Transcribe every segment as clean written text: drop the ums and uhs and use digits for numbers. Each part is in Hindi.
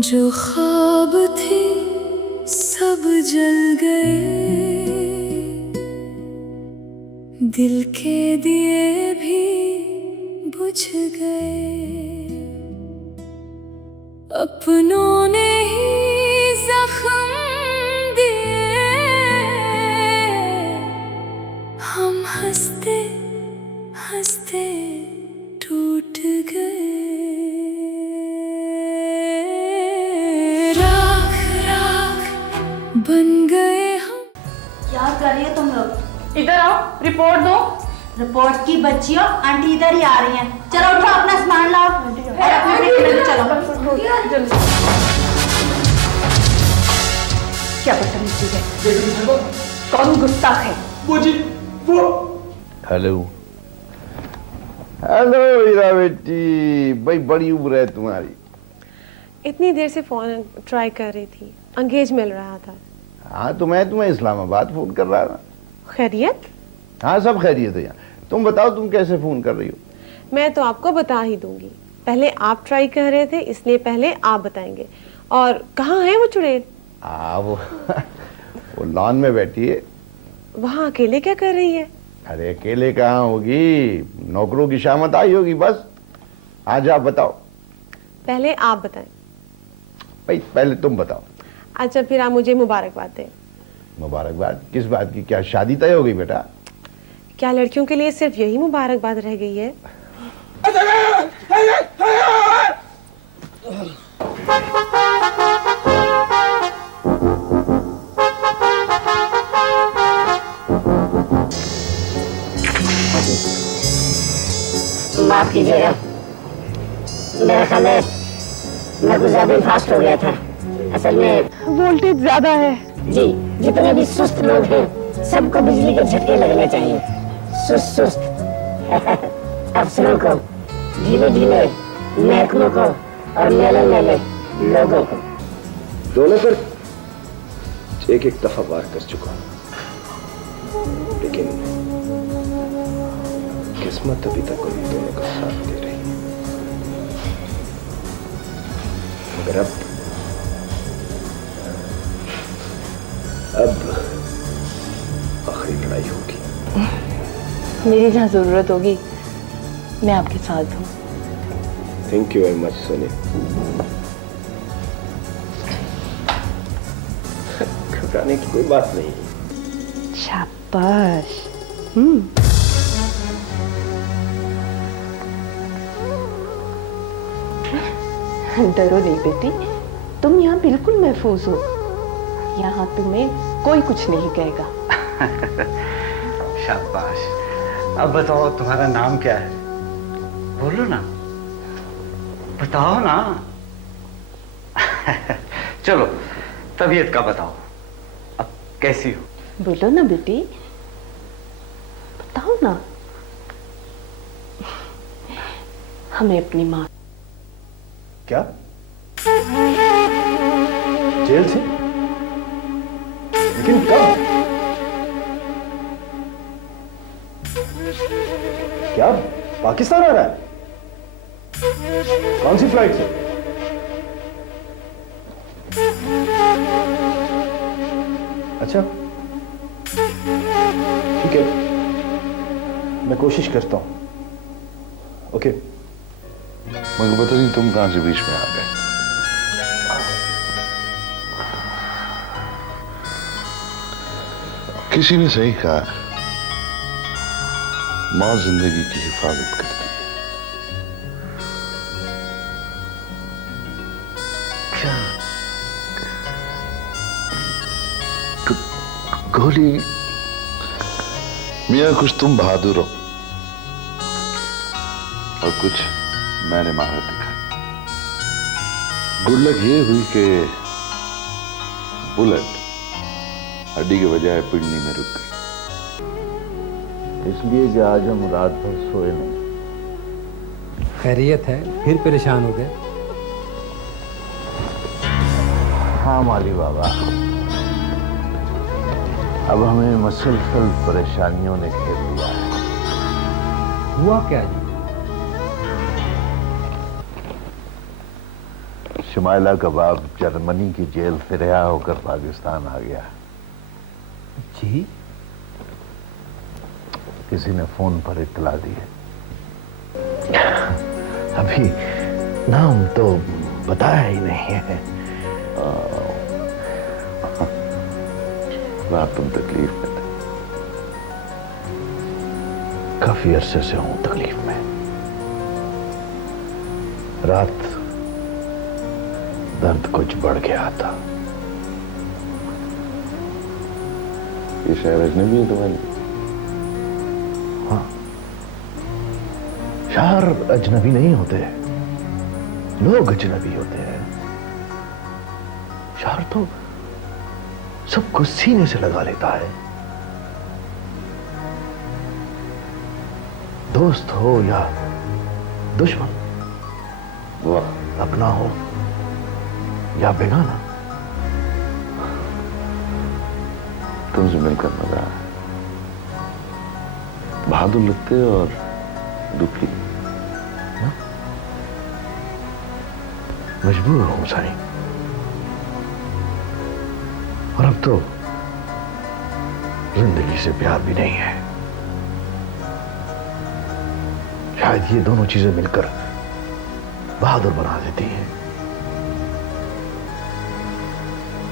जो ख्वाब थे सब जल गए, दिल के दिए भी बुझ गए। अपनों ने ही जख्म दिए, हम हंसते हंसते टूट गए। राख राख बन गए हम। क्या कर रही हो तुम लोग? इधर आओ, रिपोर्ट दो। रिपोर्ट की बच्चियों, आंटी इधर ही आ रही हैं। चलो उठो, अपना सामान लाओ और अपने चलो। क्या बदतमीजी है, कौन गुस्ताख है? वो हेलो हेलो हीरा बेटी, भाई बड़ी उम्र है तुम्हारी। इतनी देर से फोन ट्राई कर रही थी, एंगेज मिल रहा था। हाँ तो मैं तुम्हें इस्लामाबाद फोन कर रहा था। खैरियत? हाँ सब खैरियत है यहाँ। तुम बताओ तुम कैसे फोन कर रही हो? मैं तो आपको बता ही दूंगी। पहले आप ट्राई कर रहे थे, इसलिए पहले आप बताएंगे। और कहाँ है वो चुड़ैल? वो लॉन में बैठी है। वहाँ अकेले क्या कर रही है? अरे अकेले कहाँ होगी, नौकरों की शामत आई होगी बस। आज आप बताओ। पहले आप बताएं। भाई पहले तुम बताओ। अच्छा फिर आप मुझे मुबारकबाद दें। मुबारकबाद किस बात की? क्या शादी तय हो गई बेटा? क्या लड़कियों के लिए सिर्फ यही मुबारकबाद रह गई है? माफ कीजिएगा, मेरा ख्याल है मैं कुछ ज्यादा फास्ट हो गया था। असल में वोल्टेज ज्यादा है। जी, जितने भी सुस्त लोग हैं सबको बिजली के झटके लगने चाहिए। सुस्त सुस्त अफसरों को, ढीले ढीले महकमों को और मेले मेले लोगों को। दोनों पर एक एक दफा वार कर चुका हूं, लेकिन किस्मत अभी तक उन दोनों का साथ दे रही है। मगर अब आखिरी लड़ाई होगी। मेरी जहाँ जरूरत होगी मैं आपके साथ हूँ। Thank you very much Soni. घबराने की कोई बात नहीं है। शाबाश। डरो नहीं बेटी, तुम यहाँ बिल्कुल महफूज हो। यहाँ तुम्हें कोई कुछ नहीं कहेगा। शाबाश। अब बताओ तुम्हारा नाम क्या है? बोलो ना, बताओ ना। चलो तबीयत का बताओ, अब कैसी हो? बोलो ना बेटी, बताओ ना। हमें अपनी माँ। क्या जेल से? लेकिन कब? क्या पाकिस्तान आ रहा है? कौन सी फ्लाइट से? अच्छा ठीक है, मैं कोशिश करता हूं। ओके। मुझे पता नहीं तुम कहां से बीच में आ गए। किसी ने सही कहा, मां जिंदगी की हिफाजत करती है। क्या गोली? मियां कुछ तुम बहादुर हो और कुछ मैंने महारत दिखाई। गुड लक ये हुई कि बुलेट हड्डी के बजाय पिंडली में रुक गई, इसलिए कि आज हम रात भर सोए नहीं। खैरियत है, फिर परेशान हो गए? हाँ माली बाबा, अब हमें मुसलसल परेशानियों ने घेर लिया है। हुआ क्या जी? शमाइला का बाप जर्मनी की जेल से रिहा होकर पाकिस्तान आ गया। जी? किसी ने फोन पर इत्तला दी है। अभी नाम तो बताया ही नहीं है। रात तुम तकलीफ में थे? काफी अरसे से हूं तकलीफ में। रात दर्द कुछ बढ़ गया था। ये शहर अजनबी है तुम्हारी? हाँ, शहर अजनबी नहीं होते, लोग अजनबी होते हैं। शहर तो सबको सीने से लगा लेता है। दोस्त हो या दुश्मन, अपना हो या बेगाना, तुमसे मिलकर मजा आया। बहादुर लगते और दुखी। मजबूर हूं साईं, और अब तो जिंदगी से प्यार भी नहीं है। शायद ये दोनों चीजें मिलकर बहादुर बना देती हैं।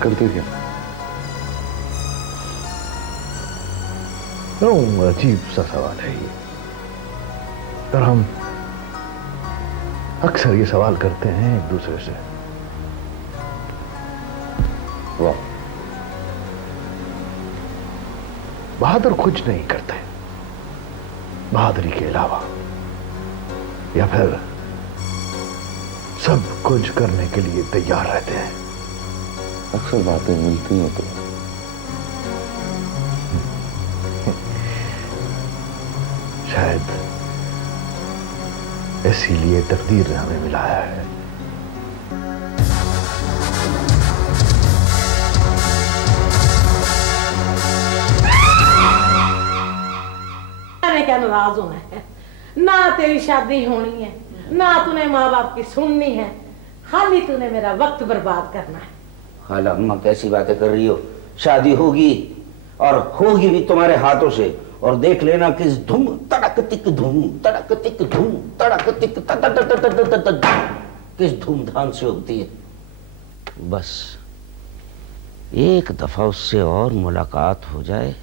करते क्या? अजीब सा सवाल है ये, पर हम अक्सर ये सवाल करते हैं एक दूसरे से। वाह, बहादुर कुछ नहीं करते बहादुरी के अलावा, या फिर सब कुछ करने के लिए तैयार रहते हैं। अक्सर बातें मिलती हैं तो शायद इसीलिए तकदीर ने हमें मिलाया है। क्या नाराज होना है? ना तेरी शादी होनी है, ना तूने माँ बाप की सुननी है, खाली तूने मेरा वक्त बर्बाद करना है। खाला अम्मा कैसी बातें कर रही हो? शादी होगी और होगी भी तुम्हारे हाथों से, और देख लेना किस धूम तड़क तिक धूम तड़क तिक धूम तड़क तिक किस धूमधाम से होती है। बस एक दफा उससे और मुलाकात हो जाए,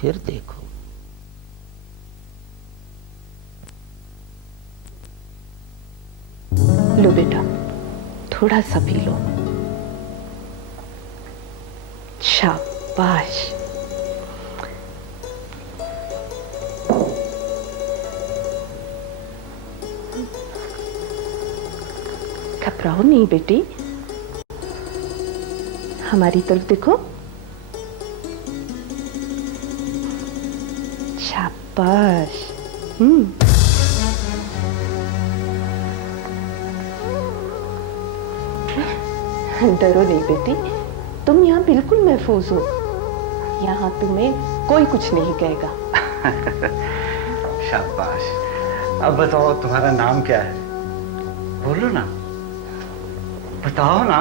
फिर देखो। लो बेटा, थोड़ा सा पी लो। शाबाश। घबराओ नहीं बेटी, हमारी तरफ देखो। शाबाश। डरो नहीं बेटी, तुम यहाँ बिल्कुल महफूज हो। यहाँ तुम्हें कोई कुछ नहीं कहेगा। शाबाश। अब बताओ तुम्हारा नाम क्या है? बोलो ना, बताओ ना।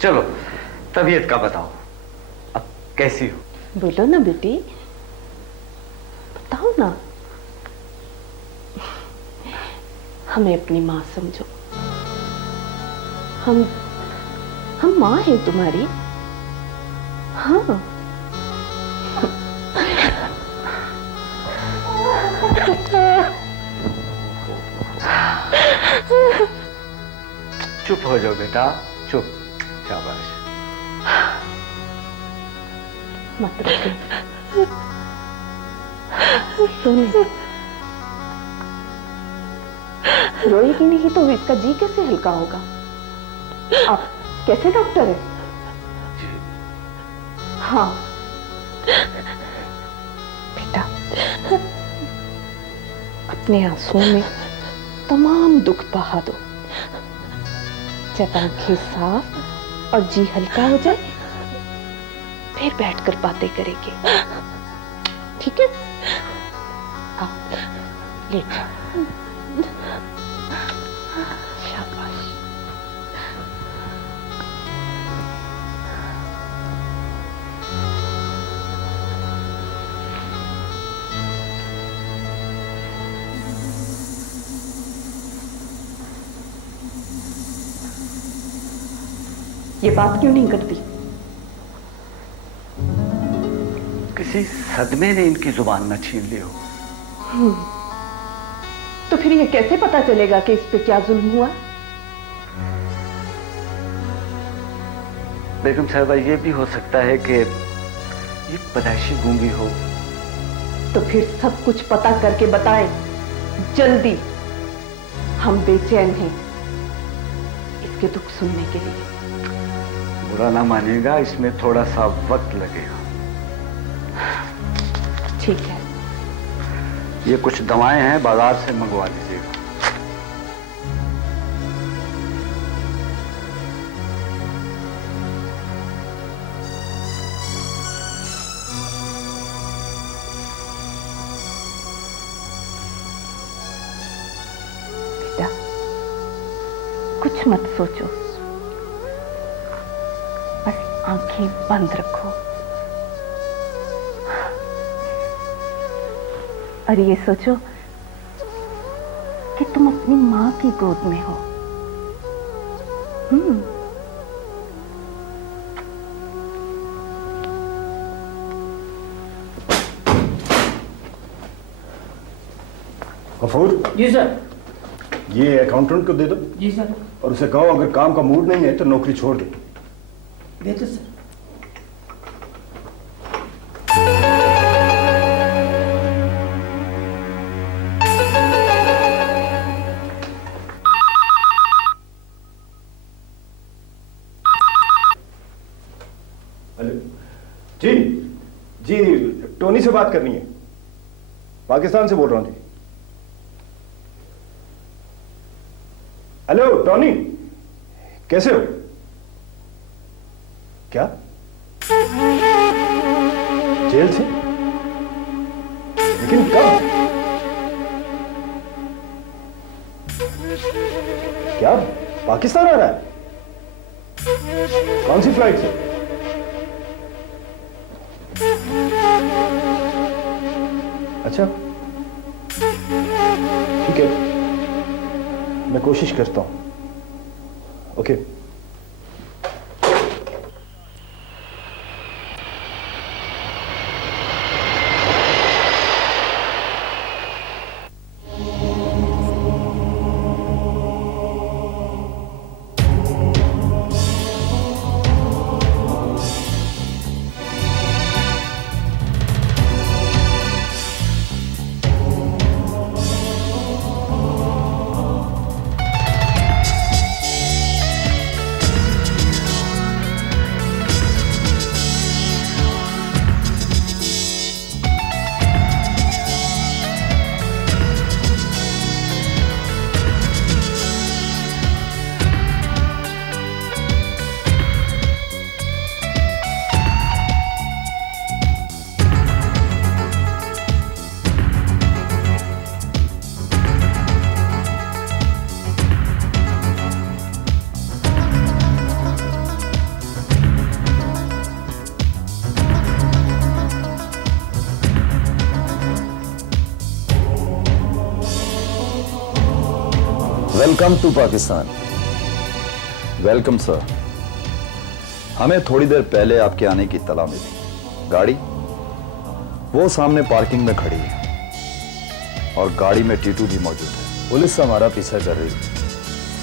चलो तबीयत का बताओ, अब कैसी हो? बोलो ना बेटी, बताओ ना। हमें अपनी माँ समझो। हम माँ हैं तुम्हारी। हाँ। चुप हो जाओ बेटा, चुप। शाबाश। मत रोके। रोएगी नहीं तो इसका जी कैसे हल्का होगा? आप कैसे डॉक्टर है? हाँ बेटा, अपने आंसुओं में तमाम दुख बहा दो। जब आंखें साफ और जी हल्का हो जाए, फिर बैठकर बातें करेंगे, ठीक है? आओ, लेट जाओ। ये बात क्यों नहीं करती? किसी सदमे ने इनकी जुबान न छीन ली हो। तो फिर ये कैसे पता चलेगा कि इस पे क्या जुल्म हुआ? बेगम साहबा, ये भी हो सकता है कि ये पैदाइशी गूंगी हो। तो फिर सब कुछ पता करके बताएं, जल्दी। हम बेचैन हैं इसके दुख सुनने के लिए। बुरा ना मानिएगा, इसमें थोड़ा सा वक्त लगेगा। ठीक है। ये कुछ दवाएं हैं, बाजार से मंगवा लीजिएगा। बेटा, कुछ मत सोचो, बस आंखें बंद रखो और ये सोचो कि तुम अपनी मां की गोद में हो। गफूर, जी सर। ये अकाउंटेंट को दे दो। जी सर। और उसे कहो अगर काम का मूड नहीं है तो नौकरी छोड़ दे। देते सर। हेलो जी, जी टोनी से बात करनी है, पाकिस्तान से बोल रहा हूं जी। हेलो टोनी, कैसे हो? क्या जेल से? लेकिन कब? क्या पाकिस्तान आ रहा है? कौन सी फ्लाइट से? अच्छा ठीक है, मैं कोशिश करता हूं। Okay. Welcome to Pakistan. Welcome sir. हमें थोड़ी देर पहले आपके आने की इत्तला मिली। गाड़ी वो सामने पार्किंग में खड़ी है और गाड़ी में टीटू भी मौजूद है। पुलिस हमारा पीछा कर रही है।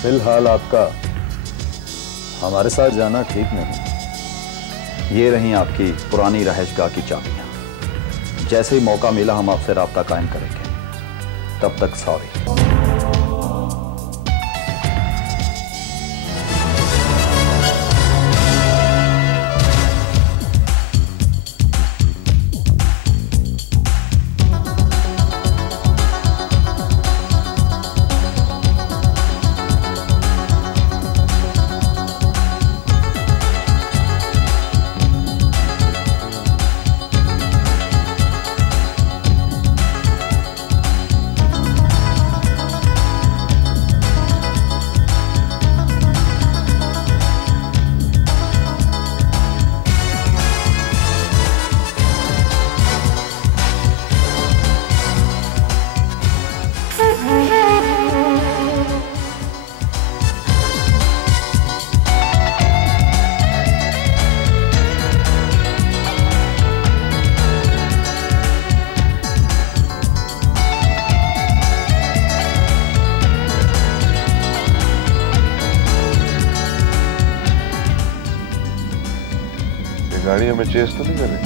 फिलहाल आपका हमारे साथ जाना ठीक नहीं। ये रही आपकी पुरानी रहायशगाह की चाबियां। जैसे ही मौका मिला हम आपसे राब्ता कायम करेंगे। तब तक सॉरी। गाड़ी हमें चेस तो नहीं कर रही?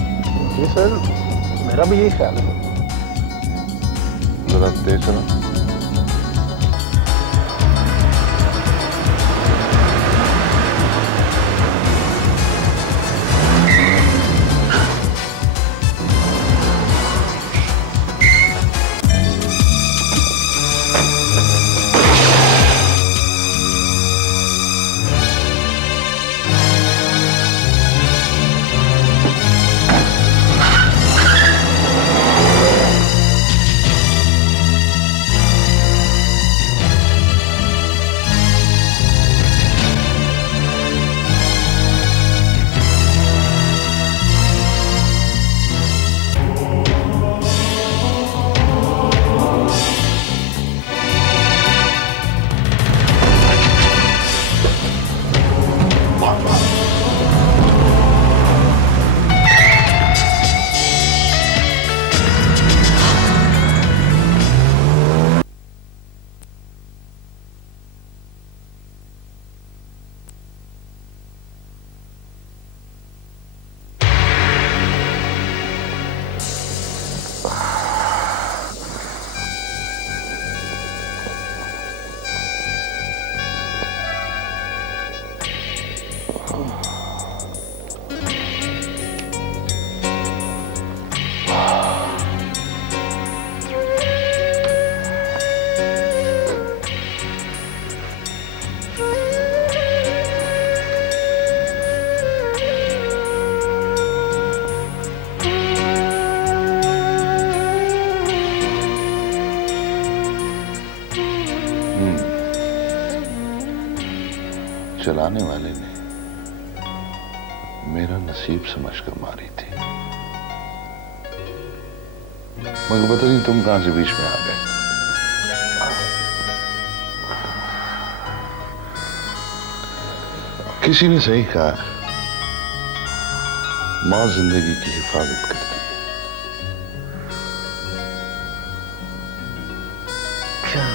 जी सर, मेरा भी यही ख्याल है। जरा तेज चलो। चलाने वाले ने मेरा नसीब समझकर मारी थी, मगर पता नहीं तुम कहां से बीच में आ गए। किसी ने सही कहा, मां जिंदगी की हिफाजत करती है। क्या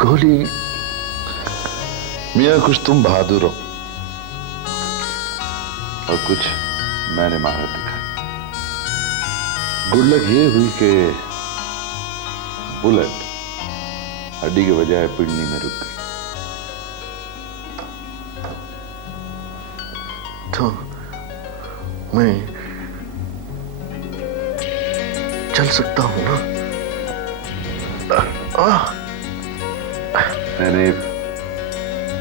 गोली? मियां कुछ तुम बहादुर हो और कुछ मैंने महारत दिखाई। गुड लक ये हुई कि बुलेट हड्डी के बजाय पिंडली में रुक गई। तो मैं चल सकता हूं ना? मैंने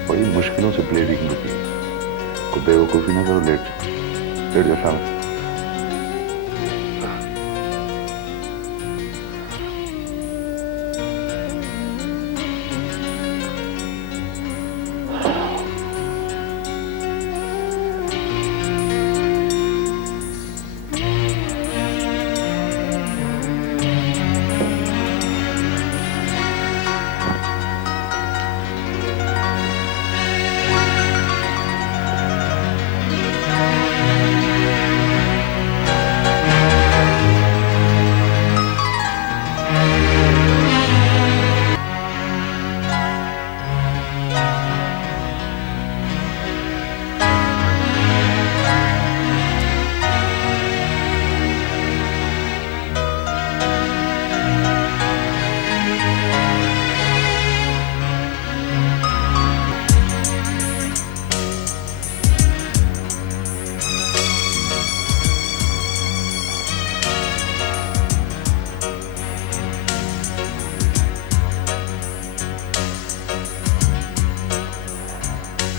बड़ी मुश्किलों से प्लेडिंग रुकी। को बेवकूफी ना करो, लेट जाओ शाम।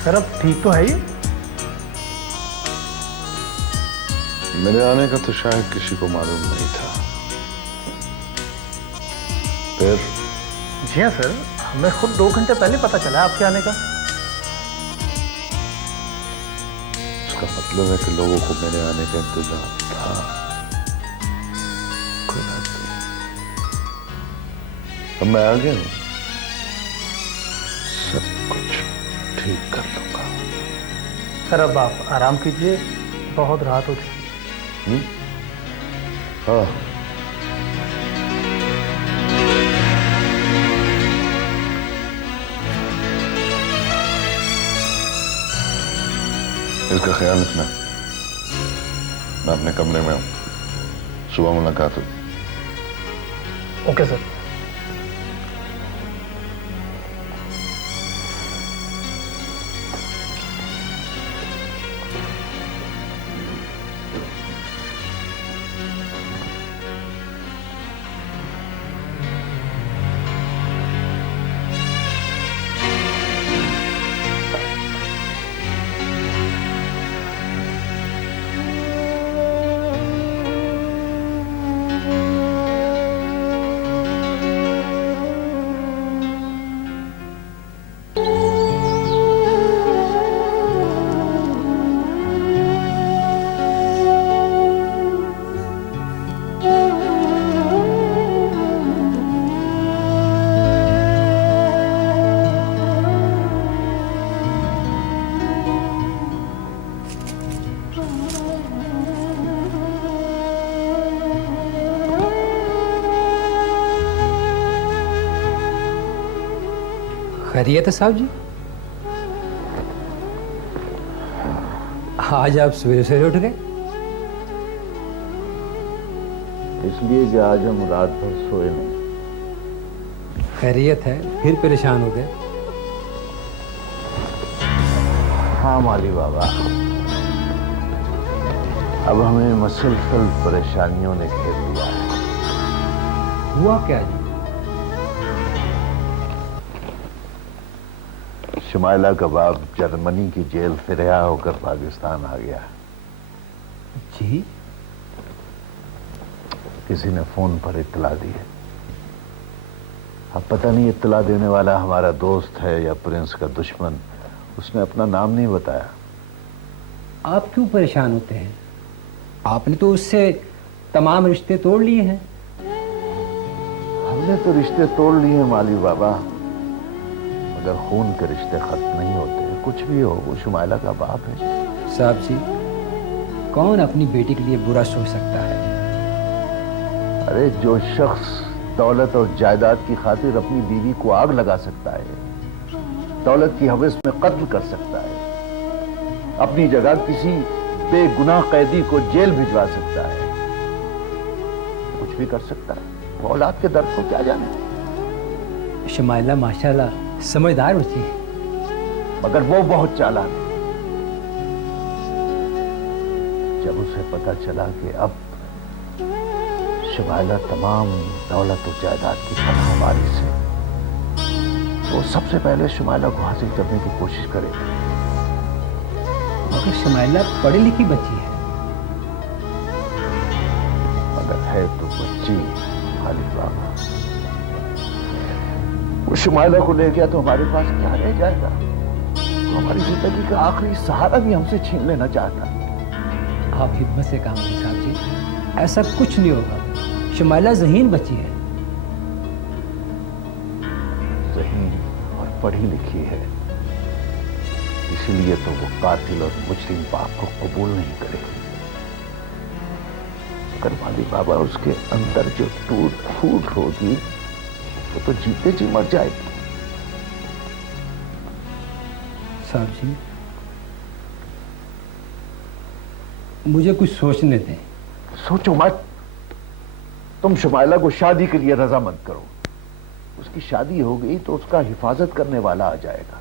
सर अब ठीक तो है ये? मेरे आने का तो शायद किसी को मालूम नहीं था। फिर? जी हाँ सर, हमें खुद 2 घंटे पहले पता चला आपके आने का। इसका मतलब है कि लोगों को मेरे आने का इंतजार था। कोई बात नहीं, अब मैं आ गया हूं, सब कुछ ठीक कर लूंगा। सर अब आप आराम कीजिए, बहुत रात हो चुकी। हाँ, इसका ख्याल रखना। मैं अपने कमरे में हूं, सुबह मुलाकात होगी। Okay sir. खैरियत है साहब जी? आज आप सवेरे सवेरे उठ गए? इसलिए कि आज हम रात भर सोए नहीं। खैरियत है, फिर परेशान हो गए? हाँ माली बाबा, अब हमें मसलसल परेशानियों ने घेर लिया है। हुआ क्या जी? शुमाइला का बाप जर्मनी की जेल से रिहा होकर पाकिस्तान आ गया। जी? किसी ने फोन पर इत्तला दी है। अब पता नहीं इत्तला देने वाला हमारा दोस्त है या प्रिंस का दुश्मन। उसने अपना नाम नहीं बताया। आप क्यों परेशान होते हैं? आपने तो उससे तमाम रिश्ते तोड़ लिए हैं। हमने तो रिश्ते तोड़ लिए माली बाबा, मगर खून के रिश्ते खत्म नहीं होते। कुछ भी हो, वो शुमाइला का बाप है। साहब जी, कौन अपनी बेटी के लिए बुरा सोच सकता है? अरे जो शख्स दौलत और जायदाद की खातिर अपनी बीवी को आग लगा सकता है, दौलत की हवस में कत्ल कर सकता है, अपनी जगह किसी बेगुनाह कैदी को जेल भिजवा सकता है, कुछ भी कर सकता है। वो औलाद के दर्द को क्या जाने। शुमाइला माशाल्लाह समझदार बच्ची है, मगर वो बहुत चालाक है। जब उसे पता चला कि अब शुमाइला तमाम दौलत और जायदाद की पनाहमारी से, वो सबसे पहले शुमाइला को हासिल करने की कोशिश करेगा। मगर शुमाइला पढ़ी लिखी बच्ची है। मगर है तो बच्ची खाली बाबा। वो शुमाइला को ले गया तो हमारे पास क्या रह जाएगा? तो हमारी जिंदगी का आखिरी सहारा भी हमसे छीन लेना चाहता। आप हिम्मत से काम करें साहब जी, ऐसा कुछ नहीं होगा। शुमाइला ज़हीन बच्ची है। ज़हीन और पढ़ी लिखी है, इसलिए तो वो कातिल और मुजरिम बाप को कबूल नहीं करेगी। अगर माली बाबा उसके अंदर जो टूट फूट होगी, वो तो जीते जी मर जाएगी। साहब जी, मुझे कुछ सोचने दें। सोचो मत। तुम शुमाइला को शादी के लिए रजामंद करो। उसकी शादी हो गई तो उसका हिफाजत करने वाला आ जाएगा।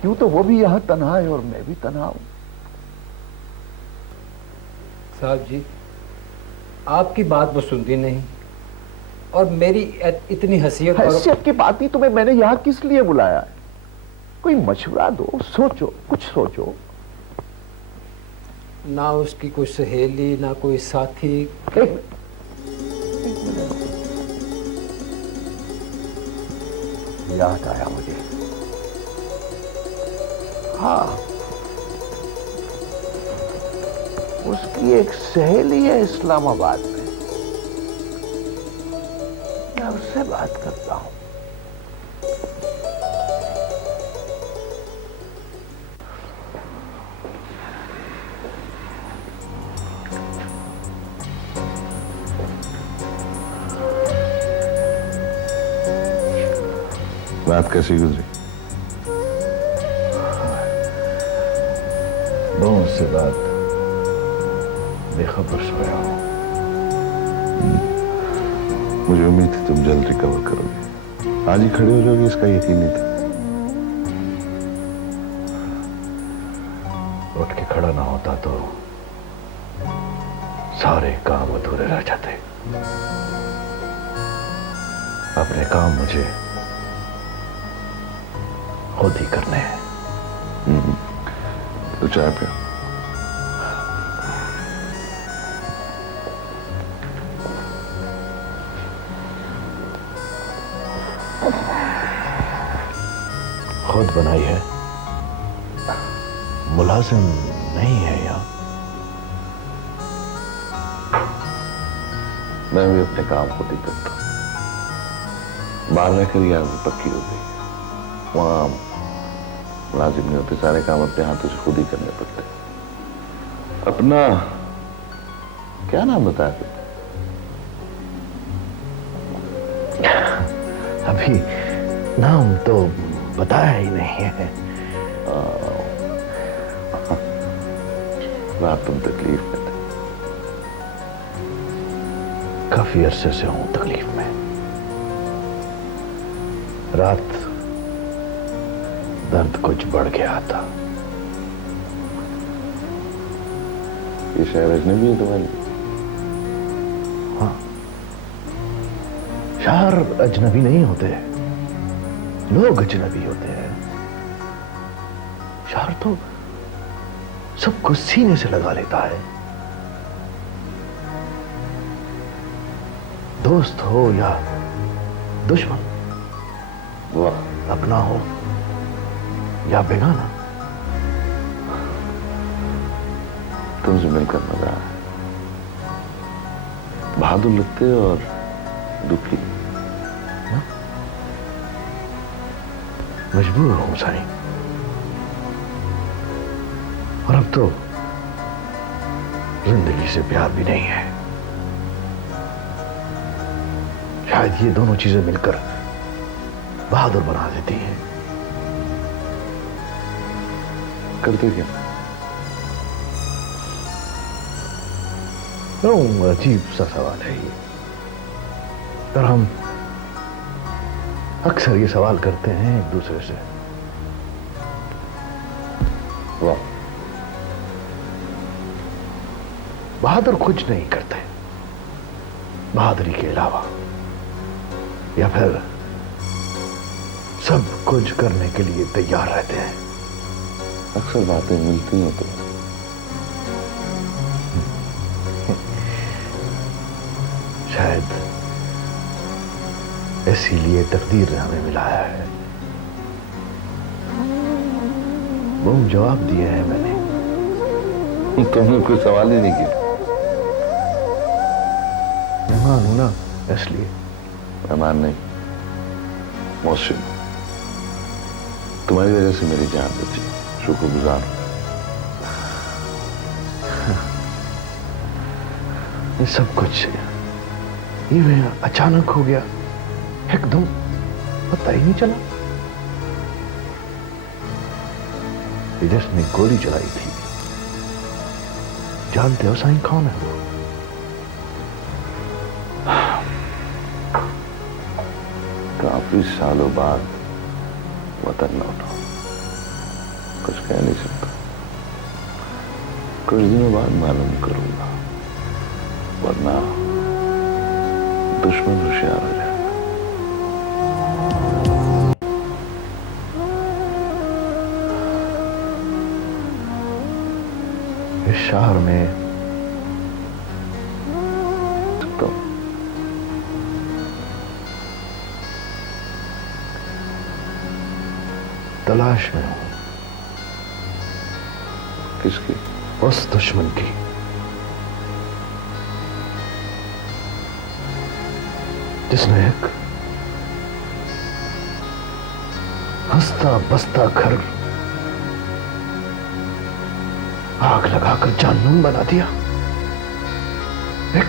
क्यों तो वो भी यहां तन्हा है और मैं भी तन्हा हूं। साहब जी, आपकी बात वो सुनती नहीं, और मेरी इतनी हैसियत की बात ही तुम्हें मैंने यहां किस लिए बुलाया है? कोई मशवरा दो, सोचो, कुछ सोचो। ना उसकी कोई सहेली, ना कोई साथी। याद आया मुझे। हाँ, उसकी एक सहेली है इस्लामाबाद में। मैं उससे बात करता हूं। रात कैसी गुजरी? बहुत से बाद बेखबर सोया हूं। मुझे उम्मीद थी तुम जल्द रिकवर करोगे, आज ही खड़े हो जाओगे इसका यकीन नहीं था। उठ के खड़ा ना होता तो सारे काम अधूरे रह जाते। अपने काम मुझे खुद ही करने हैं। तो चाय पियो। खुद बनाई है, मुलाजिम नहीं है यहाँ। मैं भी अपने काम खुद ही करता हूँ। बाहर रहकर ही आदमी पक्की हो गई, वहां मुलाजिम नहीं होते, सारे काम अपने हाथों से खुद ही करने पड़ते। अपना क्या नाम बताया तुम? अभी नाम तो बताया ही नहीं है। रात तुम तकलीफ में थे। काफी अरसे से हूं तकलीफ में। रात दर्द कुछ बढ़ गया था। ये शहर अजनबी है तुम्हारी? हाँ, शहर अजनबी नहीं होते, लोग अजनबी होते हैं। शहर तो सबको सीने से लगा लेता है। दोस्त हो या दुश्मन, वाह, अपना हो या बेगाना, तुमसे मिलकर मजा आया। बहादुर लगते हो और दुखी। मजबूर हूं साईं, और अब तो जिंदगी से प्यार भी नहीं है। शायद ये दोनों चीजें मिलकर बहादुर बना देती हैं। करते क्या? अजीब सा सवाल है ये, पर हम अक्सर ये सवाल करते हैं एक दूसरे से। वाह, बहादुर कुछ नहीं करते बहादुरी के अलावा, या फिर सब कुछ करने के लिए तैयार रहते हैं। अक्सर बातें मिलती हैं तो शायद इसीलिए तकदीर ने हमें मिलाया है। वो जवाब दिए हैं मैंने। तुमने कोई सवाल ही नहीं किया। मेहमान हूं ना, इसलिए। मेहमान नहीं, मौसम। तुम्हारी वजह से मेरी जान बची, शुक्रगुजार। ये सब कुछ ये अचानक हो गया, एकदम पता ही नहीं चला। ये जिसने गोली चलाई थी, जानते हो साईं कौन है वो? काफी सालों बाद वतन लौटा, कुछ कह नहीं सकता। कुछ दिनों बाद मालूम करूंगा, वरना दुश्मन होशियार हो जाएगा। इस शहर में तो तलाश में हूं। किसकी? उस दुश्मन की जिसने एक हंसता बसता घर आग लगाकर जहन्नुम बना दिया, एक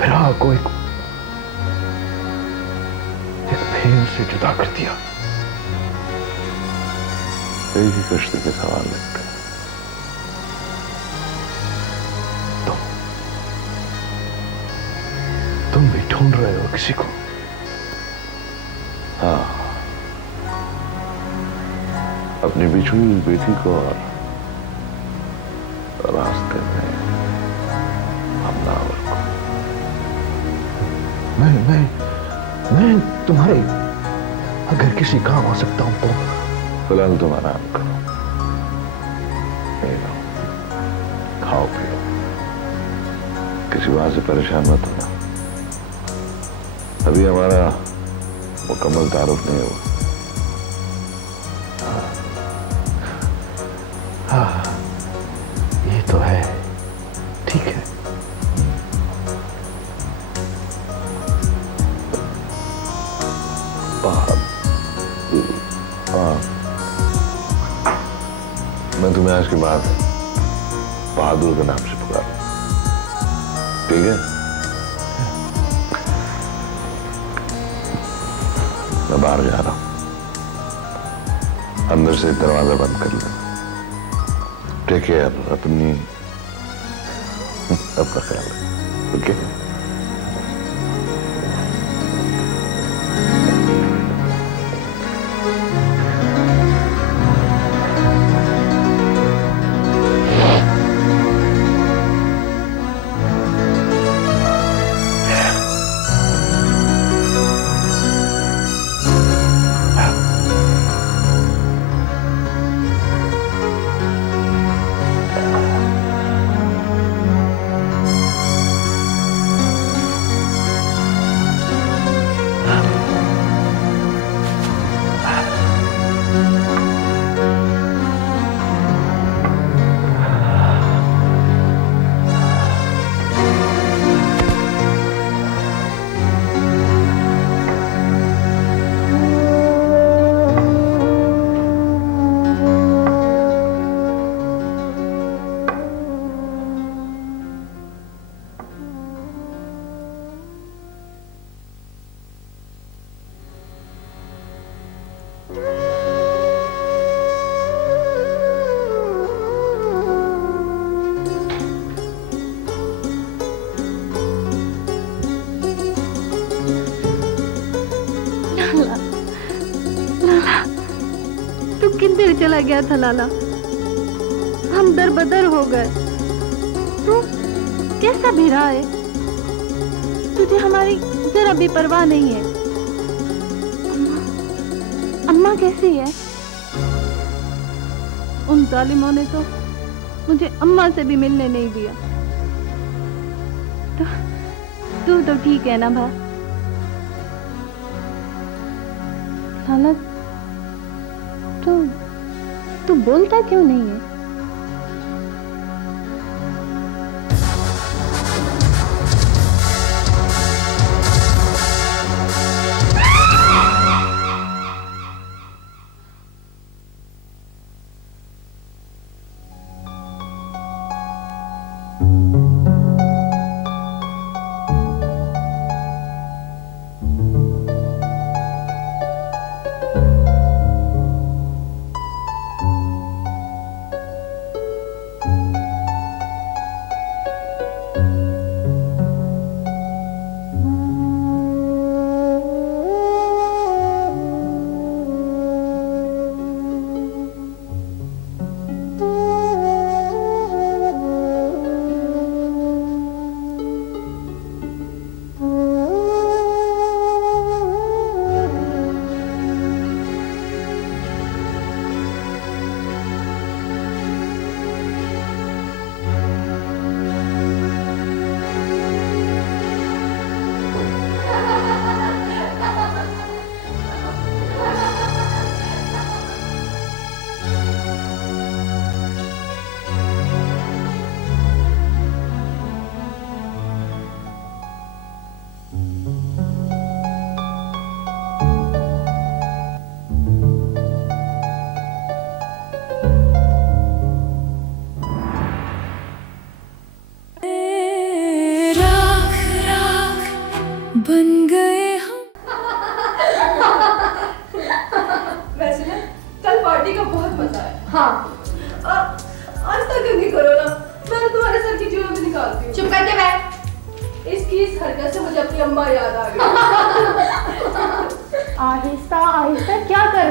फिरा को एक फेम से जुदा कर दिया। एक ही कश्ती के सवाल लगते हैं। ढूंढ रहे हो किसी को? हाँ, अपनी बिछड़ी हुई बेटी को और रास्ते में हमलावर को। मैं तुम्हारे अगर किसी काम आ सकता हूं तो। फिलहाल तुम आराम करो, खाओ पियो, किसी बात से परेशान मत होना। अभी हमारा मुकम्मल तारुफ नहीं हुआ। हाँ, ये तो है, ठीक है। हाँ, मैं तुम्हें आज के बाद बहादुर के नाम से पुकारूं, ठीक है? मैं बाहर जा रहा हूं, अंदर से दरवाजा बंद कर लो। टेक केयर, अपना ख्याल रखो, ओके? तू किधर चला गया था लाला? हम दरबदर हो गए। तू कैसा भिड़ा है? तुझे हमारी जरा भी परवाह नहीं है। अम्मा कैसी है? उन जालिमों ने तो मुझे अम्मा से भी मिलने नहीं दिया। तू तो ठीक है ना भा? लाला, तू बोलता क्यों नहीं है?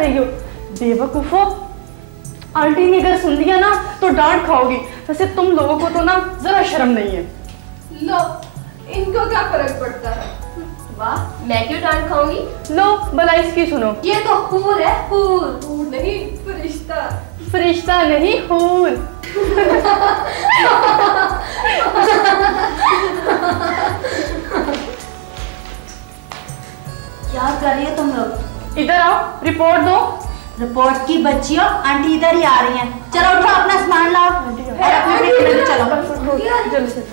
रही हो? बेवकूफो, आंटी ने अगर सुन लिया ना तो डांट खाओगी। वैसे तुम लोगों को तो ना जरा शर्म नहीं है। लो, इनको क्या फर्क पड़ता है? वाह, मैं क्यों डांट खाऊंगी? लो भला इसकी सुनो। ये तो हूर है, हूर। हूर नहीं, फरिश्ता। फरिश्ता नहीं, हूर। क्या कर रही हो तुम लोग? इधर आओ, रिपोर्ट दो। रिपोर्ट की बच्चियों, आंटी इधर ही आ रही हैं। चलो उठो, अपना सामान लाओ और अपने टिफिन में चलो। जल्दी से।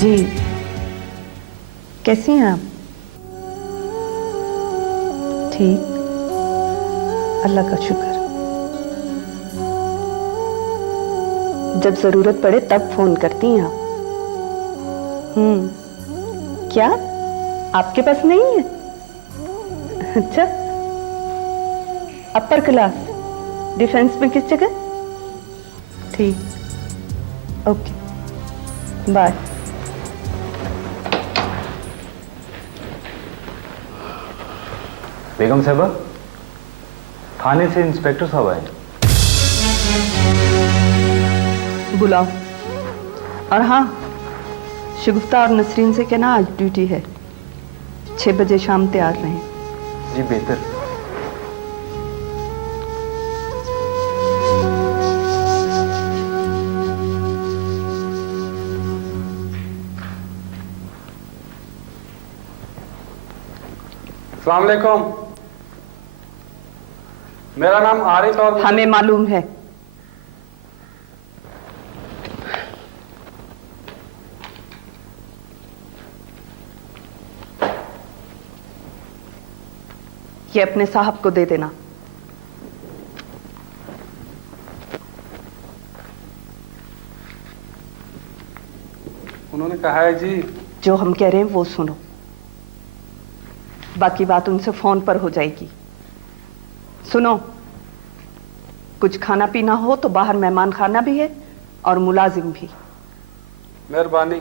जी, कैसी हैं आप? ठीक, अल्लाह का शुक्र। जब जरूरत पड़े तब फोन करती हैं आप। क्या आपके पास नहीं है? अच्छा, अपर क्लास डिफेंस में किस जगह? ठीक, ओके, बाय। बेगम साहबा, थाने से इंस्पेक्टर साहब आए। बुलाओ। और हाँ, शिगुफ्ता और नसरीन से कहना आज ड्यूटी है, 6 बजे शाम तैयार रहें। जी बेहतर। अस्सलाम वालेकुम, मेरा नाम आरिफ और हमें मालूम है। ये अपने साहब को दे देना। उन्होंने कहा है जी। जो हम कह रहे हैं वो सुनो, बाकी बात उनसे फोन पर हो जाएगी। सुनो, कुछ खाना पीना हो तो बाहर मेहमान खाना भी है और मुलाजिम भी। मेहरबानी।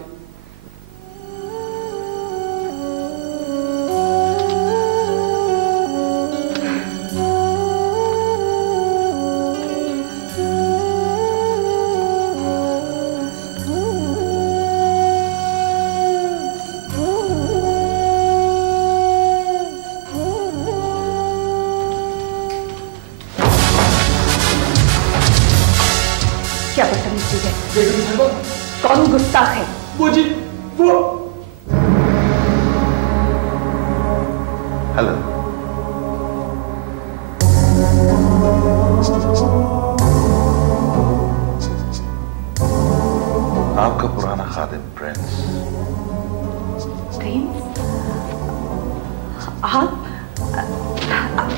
क्या बदतमीजी है? कौन गुस्ताख है? वो जी, वो। हेलो। आपका पुराना खादिम प्रिंस। प्रिंस, आप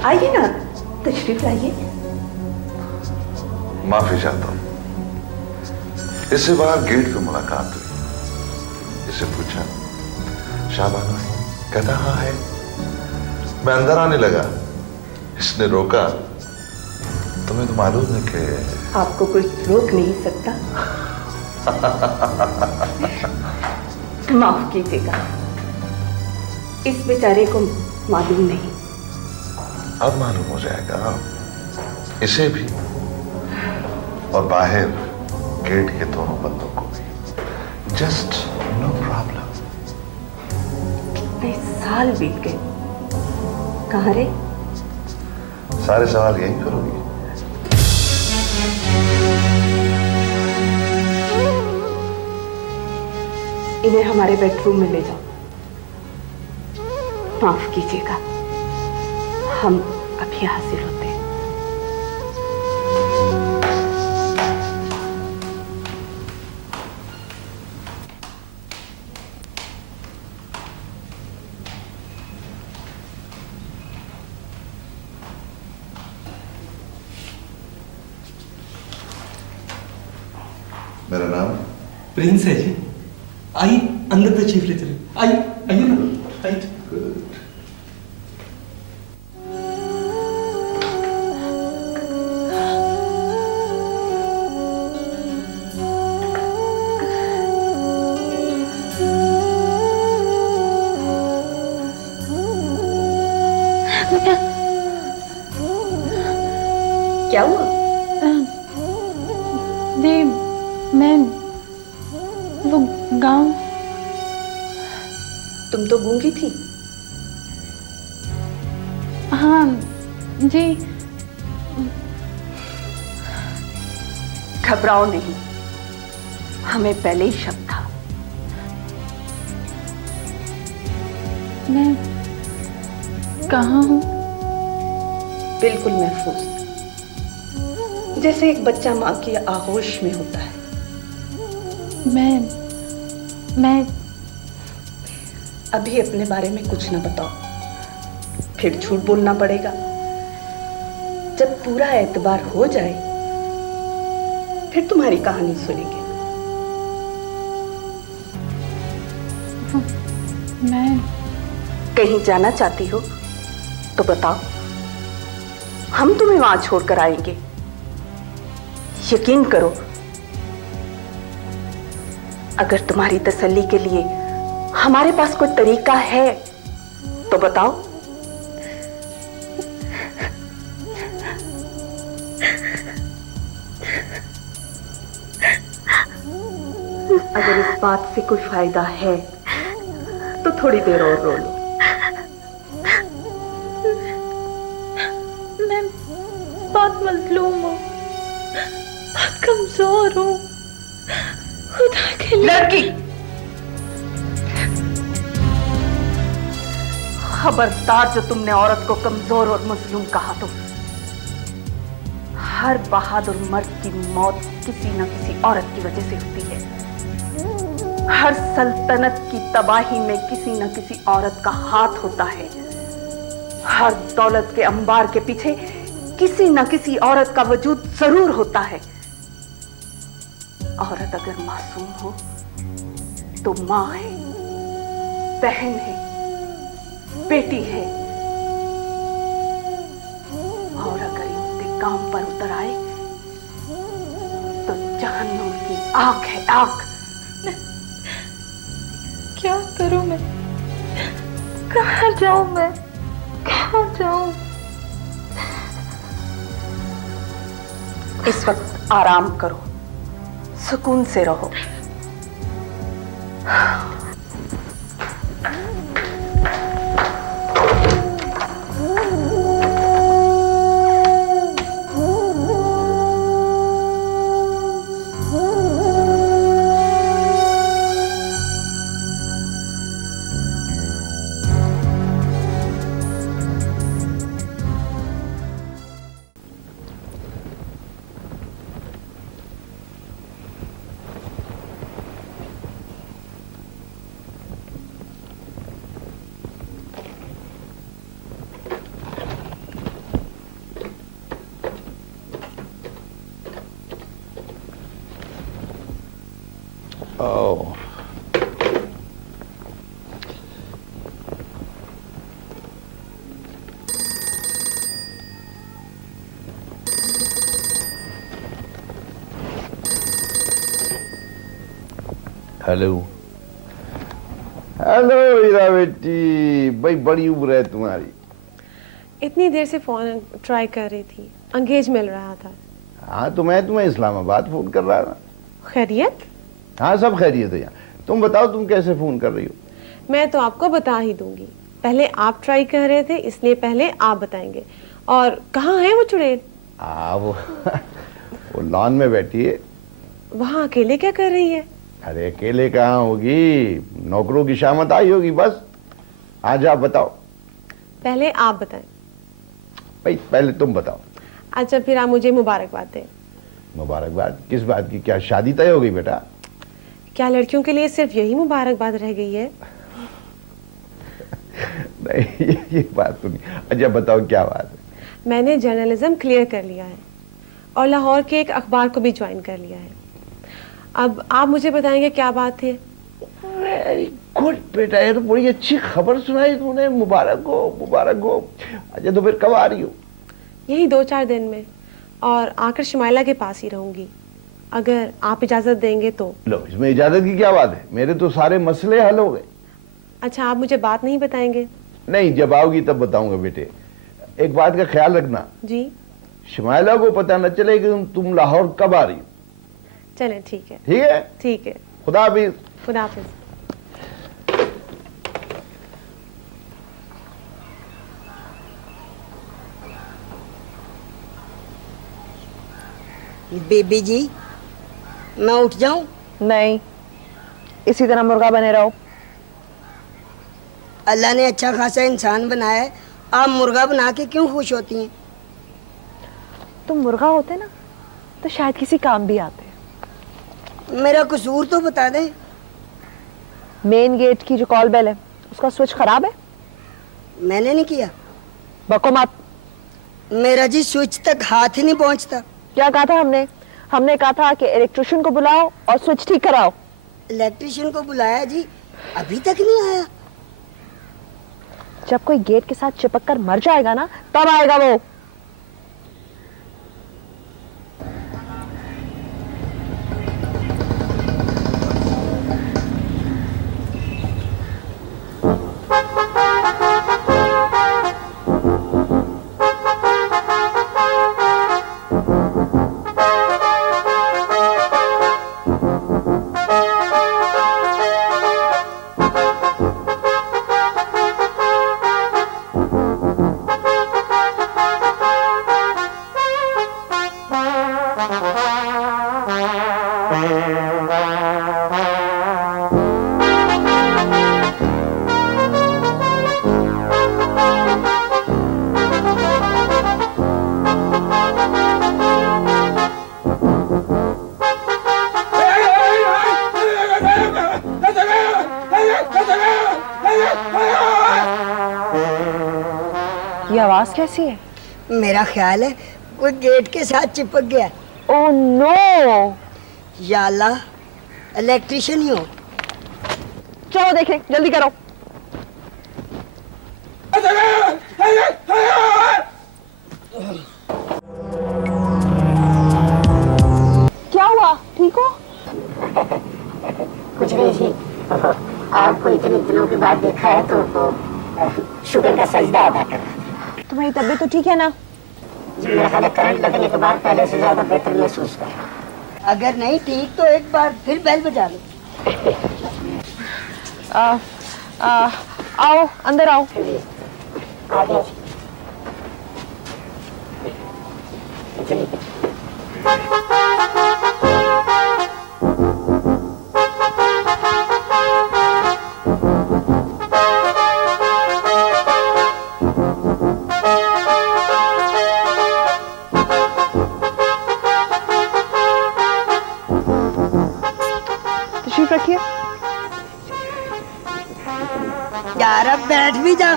आइए ना, तशरीफ लाइए। माफी चाहता हूं, इससे बाहर गेट पे मुलाकात हुई। इससे पूछा शाबाना कहता हाँ है। मैं अंदर आने लगा, इसने रोका। तुम्हें तो मालूम है कि आपको कोई रोक नहीं सकता। माफ कीजिएगा, इस बेचारे को मालूम नहीं। अब मालूम हो जाएगा इसे भी और बाहर गेट के दोनों बंदों को भी। Just no problem. कितने साल बीत गए, कहाँ रे? सारे सवाल यही करोगी? इन्हें हमारे बेडरूम में ले जाओ। माफ कीजिएगा, हम अभी हाजिर होते हैं। मेरा नाम प्रिंस है जी। आइए अंदर तशरीफ ले चले। आइए आइए ना, आइए। क्या हुआ? जी मैं वो गांव। तुम तो गूंगी थी। हाँ जी। घबराओ नहीं, हमें पहले ही शक था। मैं कहाँ हूँ? बिल्कुल महफूज, जैसे एक बच्चा माँ की आगोश में होता है। मैं अभी अपने बारे में कुछ ना बताओ, फिर झूठ बोलना पड़ेगा। जब पूरा एतबार हो जाए फिर तुम्हारी कहानी सुनेंगे। मैं कहीं जाना चाहती हो तो बताओ, हम तुम्हें वहां छोड़कर आएंगे। यकीन करो, अगर तुम्हारी तसल्ली के लिए हमारे पास कोई तरीका है तो बताओ। अगर इस बात से कोई फायदा है तो थोड़ी देर और रो लो। मैं बहुत मजलूम हूँ, बहुत कमजोर हूँ। खुदा के लिए लड़की, खबरदार जो तुमने औरत को कमजोर और मजलूम कहा तो। हर बहादुर मर्द की मौत किसी न किसी औरत की वजह से होती है। हर सल्तनत की तबाही में किसी न किसी औरत का हाथ होता है। हर दौलत के अंबार के पीछे किसी न किसी औरत का वजूद जरूर होता है। औरत अगर मासूम हो तो माँ है, बहन है, बेटी है, और अगर इंतकाम पर उतर आए तो जहन्नुम की आग है, आग। क्या करूं मैं? कहाँ जाऊं मैं? कहाँ जाऊं? इस वक्त आराम करो, सुकून से रहो। Oh. हेलो हेलो हीरा बेटी, भाई बड़ी उम्र है तुम्हारी। इतनी देर से फोन ट्राई कर रही थी, एंगेज मिल रहा था। हाँ तो मैं तुम्हें इस्लामाबाद फोन कर रहा था। खैरियत? हाँ सब खैरियत है यहाँ। तुम बताओ तुम कैसे फोन कर रही हो? मैं तो आपको बता ही दूंगी। पहले आप ट्राई कर रहे थे, इसलिए पहले आप बताएंगे। और कहाँ है वो चुड़ैल? वो लॉन में बैठी है। वहाँ अकेले क्या कर रही है? अरे अकेले कहाँ होगी, नौकरों की शामत आई होगी बस। आज आप बताओ। पहले आप बताएं। भाई पहले तुम बताओ। अच्छा फिर आप मुझे मुबारकबाद दें। मुबारकबाद किस बात की? क्या शादी तय हो गई बेटा? क्या लड़कियों के लिए सिर्फ यही मुबारकबाद रह गई है? नहीं ये बात तो नहीं। अच्छा बताओ क्या बात है? मैंने जर्नलिज्म क्लियर कर लिया है और लाहौर के एक अखबार को भी ज्वाइन कर लिया है। अब आप मुझे बताएंगे क्या बात है। वेरी गुड बेटा, ये तो बड़ी अच्छी खबर सुनाई तूने। मुबारक हो। अच्छा तो फिर कब आ रही हो? यही 2-4 दिन में, और आकर शमाइला के पास ही रहूंगी, अगर आप इजाजत देंगे तो। लो, इसमें इजाजत की क्या बात है, मेरे तो सारे मसले हल हो गए। अच्छा, आप मुझे बात नहीं बताएंगे? नहीं, जब आओगी तब बताऊंगा बेटे। एक बात का ख्याल रखना जी। शमाइला को पता न चले कि तुम लाहौर कब आ रही हो। चलें, ठीक है। ठीक है? ठीक है। खुदा हाफिज। खुदा हाफिज। बेबी जी, मैं उठ जाऊं? नहीं, इसी तरह मुर्गा बने रहो। अल्लाह ने अच्छा खासा इंसान बनाया है, आप मुर्गा बना के क्यों खुश होती हैं? तुम मुर्गा होते ना तो शायद किसी काम भी आते। मेरा कसूर तो बता दें। मेन गेट की जो कॉल बेल है उसका स्विच खराब है। मैंने नहीं किया। बको मत। मेरा जी स्विच तक हाथ ही नहीं पहुंचता। क्या कहा था हमने? हमने कहा था कि इलेक्ट्रिशियन को बुलाओ और स्विच ठीक कराओ। इलेक्ट्रिशियन को बुलाया जी, अभी तक नहीं आया। जब कोई गेट के साथ चिपक कर मर जाएगा ना तब आएगा वो। ये आवाज कैसी है? मेरा ख्याल है कोई गेट के साथ चिपक गया। Oh no! या अल्लाह, इलेक्ट्रिशियन ही हो। चलो देखें, जल्दी करो। क्या हुआ? ठीक हो? कुछ नहीं जी, आपको इतने दिनों के बाद देखा है तो शुक्र का सजदा अदा कर। तुम्हारी तबीयत तो ठीक है ना? जी, मेरा ख्याल है करंट लगने के बाद पहले से ज्यादा बेहतर महसूस कर रहा हूं। अगर नहीं ठीक तो एक बार फिर बेल बजा लो। आओ, अंदर आओ। आ जाओ। तशरीफ रखिए। यार अब बैठ भी जा।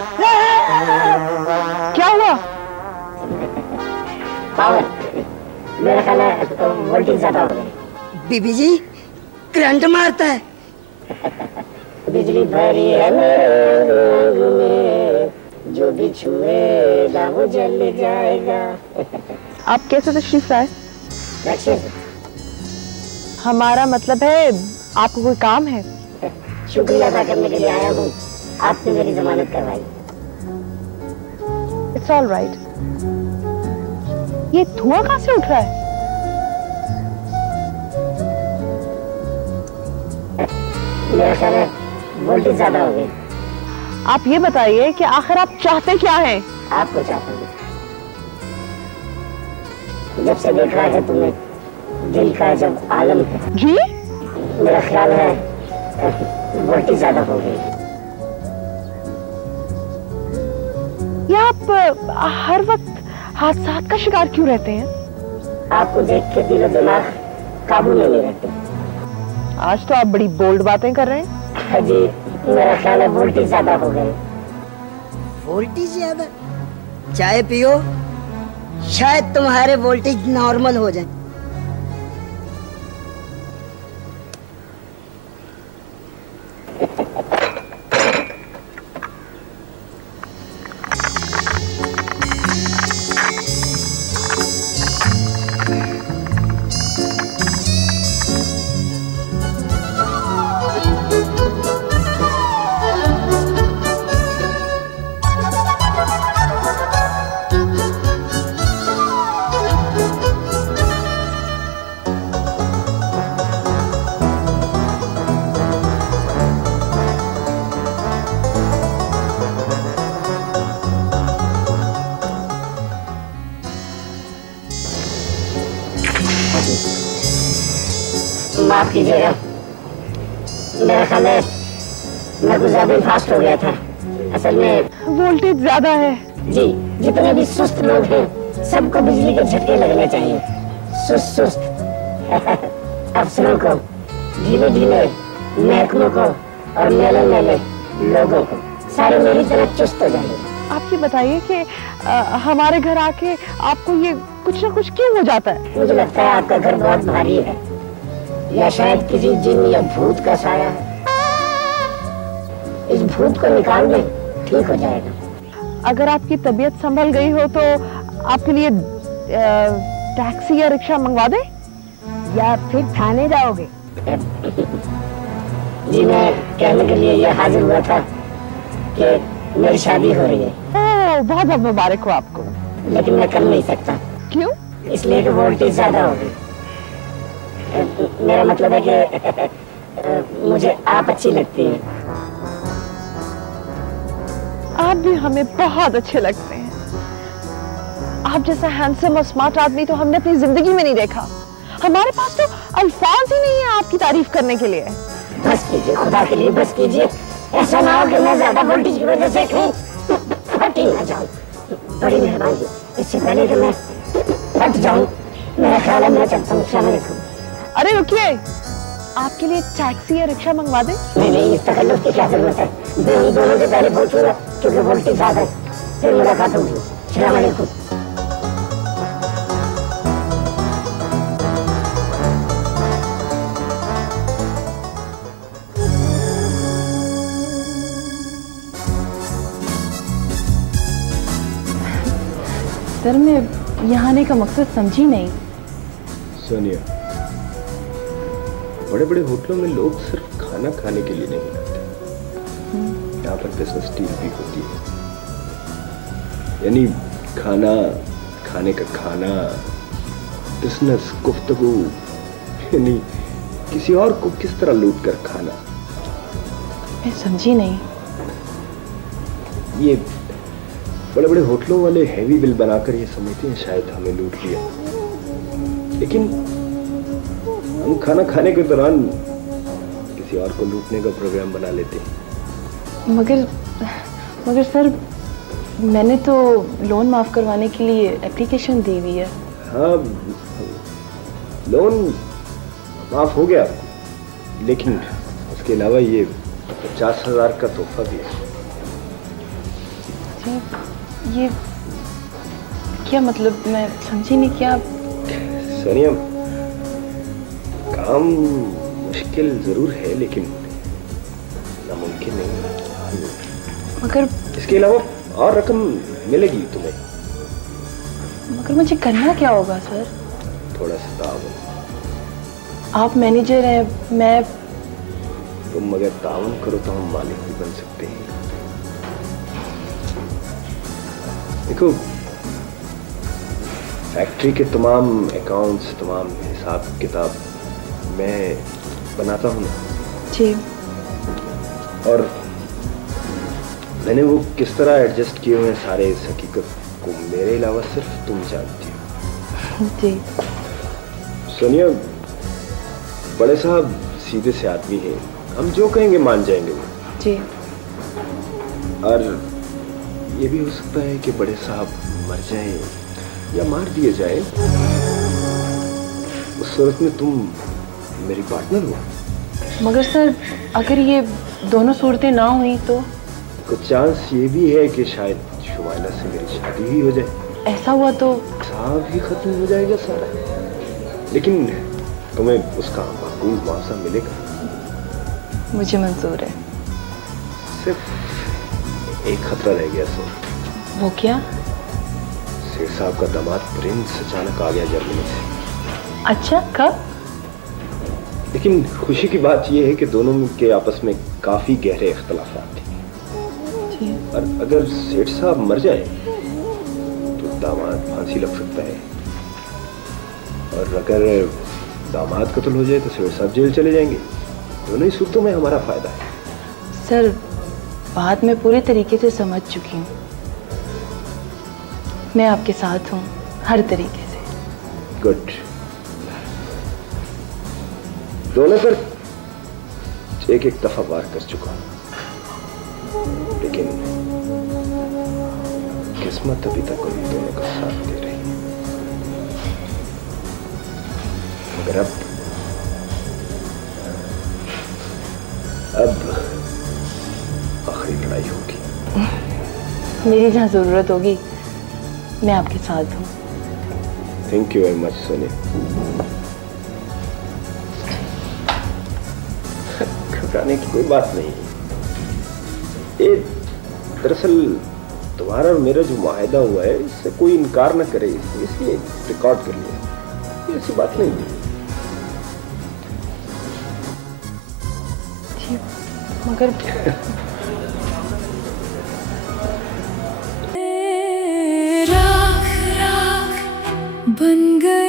क्या हुआ? पावर, मेरा ख्याल है वोल्टेज ज्यादा हो गई। बीबी जी, करंट मारता है। बिजली भरी है मेरे में, जो भी छुएगा वो जल जाएगा। आप कैसे तशरीफ लाए? रक्षे से। हमारा मतलब है आपको कोई काम है? शुक्रिया अदा करने के लिए आया हूँ, आपने मेरी जमानत करवाई। It's all right. ये धुआं कहाँ से उठ रहा है? मेरा ख्याल है वोल्टेज ज्यादा हो गई। आप ये बताइए कि आखिर आप चाहते क्या हैं? आपको चाहता हूँ। जब से देखा है तुम्हें, दिल का जब आलम है। जी? मेरा ख्याल है वोल्टेज ज्यादा हो गई। ये आप हर वक्त हादसात का शिकार क्यों रहते हैं? आपको देख के दिल और दिमाग काबू में नहीं रहते। आज तो आप बड़ी बोल्ड बातें कर रहे हैं। जी, मेरा ख्याल है वोल्टेज ज्यादा हो गए। वोल्टेज ज्यादा? चाय पियो, शायद तुम्हारे वोल्टेज नॉर्मल हो जाए। माफ कीजिएगा, मेरा ख्याल है मैं कुछ ज्यादा फास्ट हो गया था। असल में वोल्टेज ज्यादा है। जी, जितने भी सुस्त लोग हैं सबको बिजली के झटके लगने चाहिए। सुस्त सुस्त अफसरों को, ढीले ढीले महकमों को और मेले मेले लोगों को, सारे मेरी तरह चुस्त हो जाएंगे। आप ये बताइए कि हमारे घर आके आपको ये कुछ ना कुछ क्यों हो जाता है? मुझे लगता है आपका घर बहुत भारी है, या शायद किसी जिन या भूत का साया है। इस भूत को निकाल दें, ठीक हो जाएगा। अगर आपकी तबीयत संभल गई हो तो आपके लिए टैक्सी या रिक्शा मंगवा दें, या फिर थाने जाओगे? जी, मैं कहने के लिए ये हाजिर हुआ था कि मेरी शादी हो रही है। ओह, बहुत बहुत मुबारक हो आपको। लेकिन मैं कर नहीं सकता। क्यों? इसलिए कि वोल्टेज ज्यादा हो गई। मेरा मतलब है कि मुझे आप अच्छी लगती हैं। आप भी हमें बहुत अच्छे लगते हैं। आप जैसा हैंडसम और स्मार्ट आदमी तो हमने अपनी जिंदगी में नहीं देखा। हमारे पास तो अल्फाज ही नहीं है आपकी तारीफ करने के लिए। बस कीजिए, खुदा के लिए बस कीजिए। ऐसा ना हो कि मैं ज्यादा वोल्टेज की वजह से कहीं फट ही ना जाऊं। बड़ी मेहरबानी, इससे पहले कि मैं फट जाऊं, मेरा ख्याल है मैं चलता हूं। अस्सलाम वालेकुम। अरे रुकिए, आपके लिए टैक्सी या रिक्शा मंगवा दें? नहीं, इस तकल्लुफ की क्या जरूरत है। दोनों से पहले पहुंचूंगा क्योंकि वोल्टेज ज्यादा है। फिर मुलाकात होगी। अस्सलाम वालेकुम। सर, मैं यहाँ आने का मकसद समझी नहीं। सोनिया, बड़े बड़े होटलों में लोग सिर्फ खाना खाने के लिए नहीं आते, यहाँ पर बिजनेस डील भी होती है। यानी खाना, खाने का खाना, बिजनेस, गुफ्तगू, यानी किसी और को किस तरह लूट कर खाना। मैं समझी नहीं। ये बड़े बड़े होटलों वाले हैवी बिल बनाकर ये समझते हैं शायद हमें लूट लिया, लेकिन हम खाना खाने के दौरान किसी और को लूटने का प्रोग्राम बना लेते हैं। मगर सर, मैंने तो लोन माफ करवाने के लिए एप्लीकेशन दी हुई है। हाँ, लोन माफ हो गया, लेकिन उसके अलावा ये 50,000 का तोहफा भी है। ये क्या मतलब? मैं समझी नहीं। क्या सोनिया, काम मुश्किल जरूर है लेकिन नामुमकिन नहीं। मगर इसके अलावा और रकम मिलेगी तुम्हें। मगर मुझे करना क्या होगा सर? थोड़ा सा तावन। आप मैनेजर हैं, मैं। तुम अगर तावन करो तो हम मालिक भी बन सकते हैं। देखो, फैक्ट्री के तमाम अकाउंट्स, तमाम हिसाब किताब मैं बनाता हूँ जी, और मैंने वो किस तरह एडजस्ट किए हुए हैं सारे, इस हकीकत को मेरे अलावा सिर्फ तुम जानती हो। जी सोनिया, बड़े साहब सीधे से आदमी हैं, हम जो कहेंगे मान जाएंगे वो। जी। और ये भी हो सकता है कि बड़े साहब मर जाएं या मार दिए जाएं। उस सूरत में तुम मेरी पार्टनर हो। मगर सर, अगर ये दोनों सूरतें ना हुई तो? कुछ चांस ये भी है कि शायद शुमाइला से मेरी शादी ही हो जाए। ऐसा हुआ तो साहब ही खत्म हो जाएगा सारा, लेकिन तुम्हें उसका माकूल मुआवजा मिलेगा। मुझे मंजूर है। सिर्फ एक खतरा रह गया सो। वो क्या? शेर साहब का दामाद प्रिंस अचानक आ गया जर्मनी से। अच्छा, कब? लेकिन खुशी की बात यह है कि दोनों के आपस में काफी गहरे इख्तलाफात थे। और अगर सेठ साहब मर जाए तो दामाद फांसी लग सकता है, और अगर दामाद कत्ल हो जाए तो सेठ साहब जेल चले जाएंगे। दोनों ही सूरतों में हमारा फायदा है। सर, बात मैं पूरे तरीके से समझ चुकी हूँ। मैं आपके साथ हूँ हर तरीके से। गुड। दोनों पर एक एक दफा वार कर चुका हूं, लेकिन किस्मत अभी तक उन दोनों का साथ दे रही है। मगर अब आखिरी लड़ाई होगी। मेरी जहाँ जरूरत होगी मैं आपके साथ हूँ। Thank you very much Soni. घबराने की कोई बात नहीं। ये दरअसल तुम्हारा और मेरा जो मुआहदा हुआ है इससे कोई इनकार न करे, इसलिए रिकॉर्ड कर लिया। ऐसी बात नहीं है। मगर राख बन गए